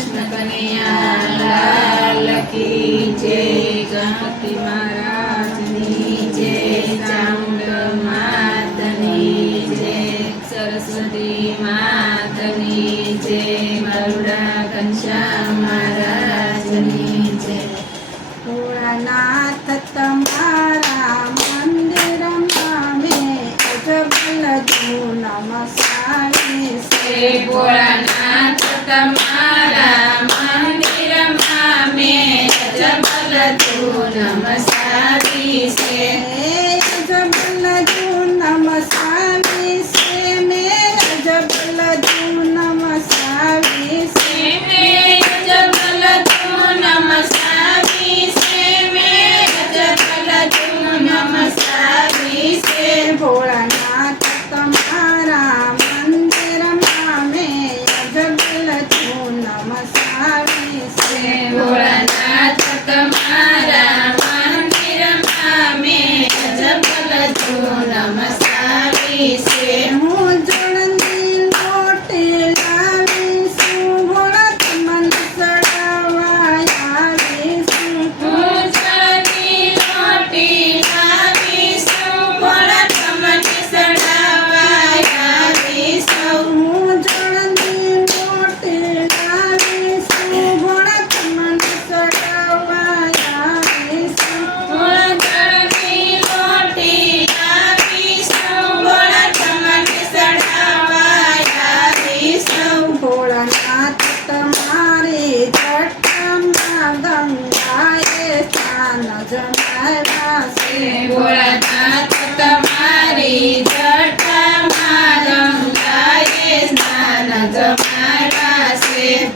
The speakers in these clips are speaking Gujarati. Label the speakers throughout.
Speaker 1: કૃષ્ણ કનૈયા કી જય, ગણપતિ મહારાજની જય, ચામુંડ માતની જય, સરસ્વતી માતની જય મરુડા ઘનશ્યામ મહારાજની જય.
Speaker 2: ભોળાનાથ તમારા મંદિરમાં મેં અજબલ નમસ્કાર.
Speaker 1: છે ભોળાનાથ તમારા મંદિરમાં મેં જબલ તું નમસ્કારી છે જબલ તું નમસ્કારી છે મેં જબલ તું નમસ્કારી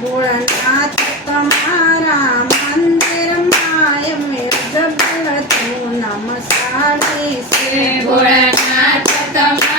Speaker 2: ભોળાનાથ તમારા મંદિરમાં
Speaker 1: અમે જબરતું નમસ્કાર છે
Speaker 2: ભોળાનાથ તમારા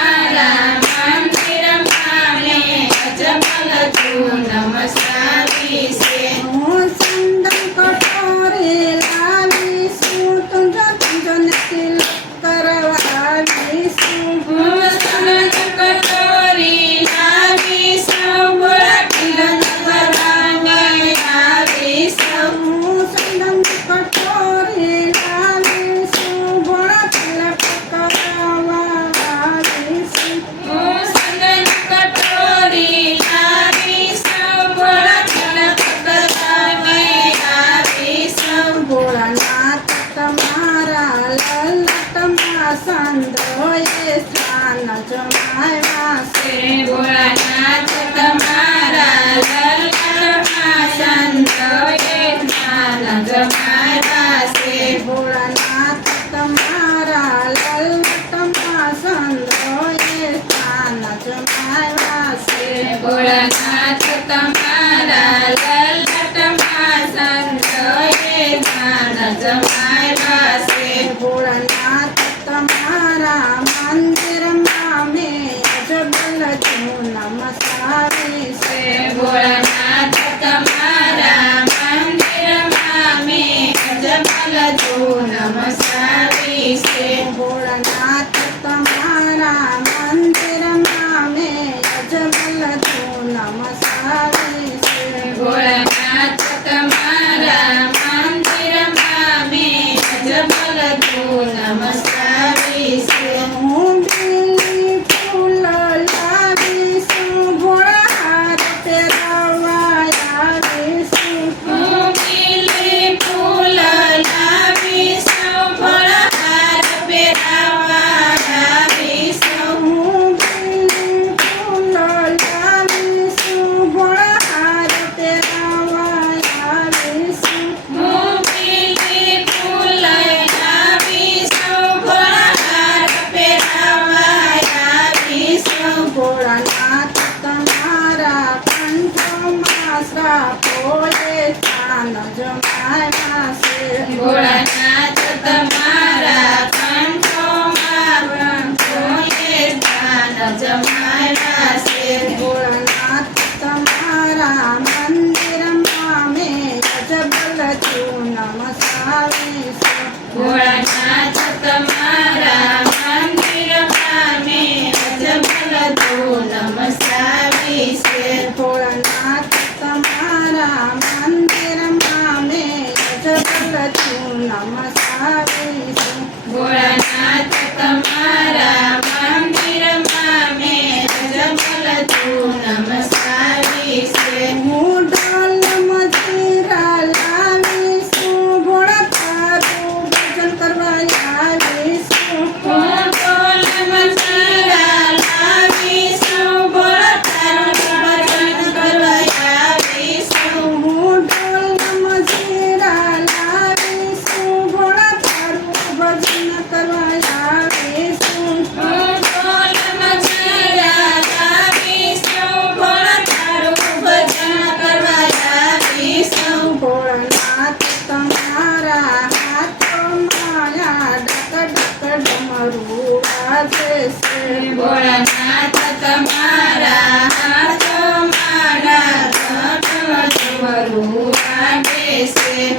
Speaker 2: લલતમાં સંતોએ સ્થાન જમાવ્યા છે
Speaker 1: ભોળાનાથ તમારા લલતમાં સંતોએ
Speaker 2: સ્થાન જમાવ્યા
Speaker 1: આશરા પોલે
Speaker 2: સ્થાન જમાયા છે
Speaker 1: ભોળાનાથ તમારા કંઠોમાં વંશોએ સ્થાન
Speaker 2: ભોળાનાથ તમારા namaskar ve sa
Speaker 1: ભોળાનાથ તમારા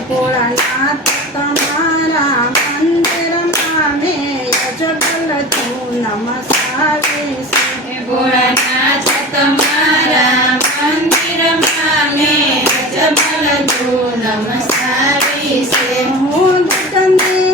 Speaker 2: ભોળાનાથ તમારા મંદિરમાં મેં અજબલ તું નમસ્કારી
Speaker 1: ભોળાનાથ તમારા મંદિરમાં મેં અજબલ તું નમસ્કારી
Speaker 2: હું તમને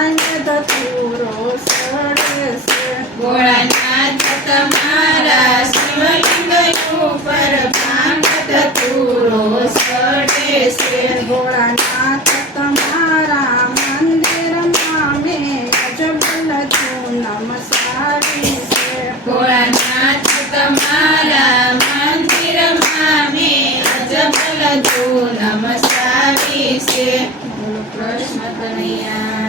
Speaker 2: ઉપર ભાંગ ધતુરો સડે છે
Speaker 1: ભોળાનાથ તમારા શિવલિંગ ઉપર ભાંગ તતુરો સડે છે
Speaker 2: ભોળાનાથ તમારા મંદિરમાં મેં અજબલ તું નમસાવી છે
Speaker 1: ભોળાનાથ તમારા મંદિરમાં મેં અજબલ તું નમસાવી છે બોલો કૃષ્ણ કનૈયા લાલ કી